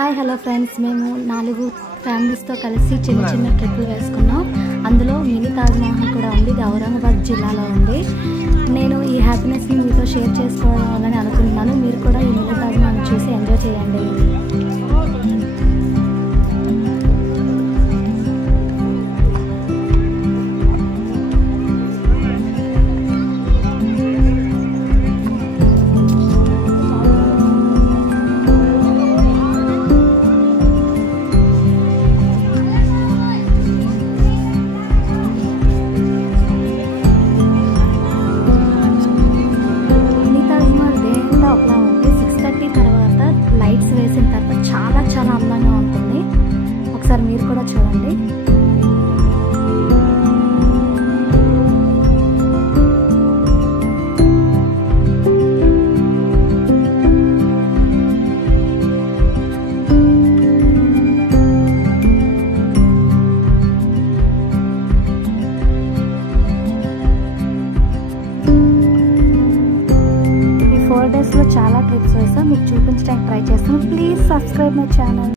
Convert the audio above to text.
Hi hello friends, మేము 4 ఫ్యామిలీస్తో కలిసి చిన్న చిన్న ట్రిప్పులు వేసుకున్నాం. అందులో మినీ తాజ్మహల్ కూడా ఉంది. ఇది ఔరంగాబాద్ జిల్లాలో ఉంది. నేను ఈ హ్యాపీనెస్ని మీతో షేర్ చేసుకోవాలని అనుకుంటున్నాను. మీరు కూడా ఈ మినీ తాజ్మహల్ చూసి ఎంజాయ్ చేయండి. వేసిన తర్వాత చాలా అందంగా ఉంటుంది. ఒకసారి మీరు కూడా చూడండి. ఈ 4 డేస్లో చాలా ట్రిప్స్ వేసాం. మీకు చూపించడానికి ట్రై చేస్తాను. Please subscribe my channel.